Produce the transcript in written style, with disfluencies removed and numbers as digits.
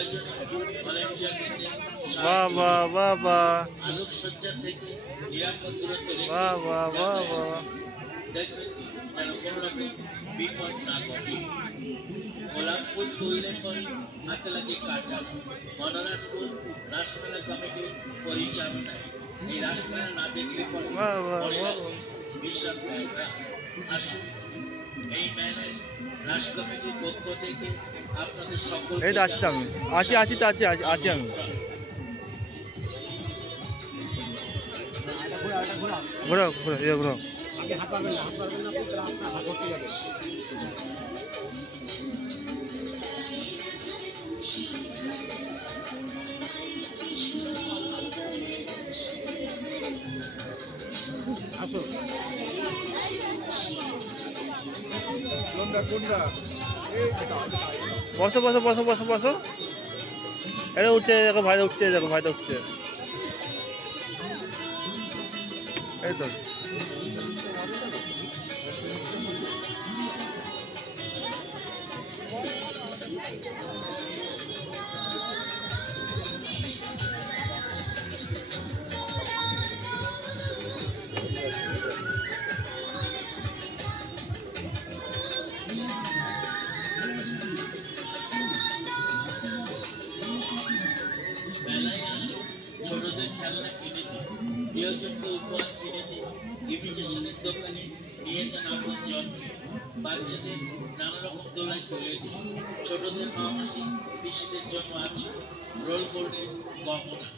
প্রয়োজনে ভলেন্টিয়ার নিতে বাহ বাহ বাহ বাহ আলোকসজ্জা থেকে নিরাপদ দূরত্ব বাহ বাহ বাহ রেখে বাহ দেখবেন যেন কোনো রকম বিপদ না ঘটে। গোলাপ ফুল তুললে পরে হাতে লাগে কাটা। মনোরা স্কুল রাসমেলা কমিটির পরিচালনায় এই রাসমেলা না দেখলে পরে বাহ বাহ মনে বাহ লাগে ভীষণ ব্যথা। আসুন এই মেলায় রাস কমিটির পক্ষ থেকে আপনাদের এই সকলকে তো আছি তো আমি আছি তো আছি আমি ঘোরো ঘোরো ঘোরো আগে হাত পারবেন না পুত্র আপনার হাত ধরতে যাবে। আসো কোনটা বসো বসো বসো বসো বসো এটা উঠছে দেখো ভাইটা উঠছে দেখো ভাইটা উঠছে এই তো মেলায় আসুন, ছোটদের খেলনা কিনে দিন, প্রিয়জনকে উপহার কিনে দিন, ইমিটেশনের দোকানে নিয়ে যান আপন জনকে, বাচ্চাদের নানা রকম দোলায় তুলে দিন। ছোটদের মামাসি পিসিদের জন্য আছে রোল গোল্ডের গহনা।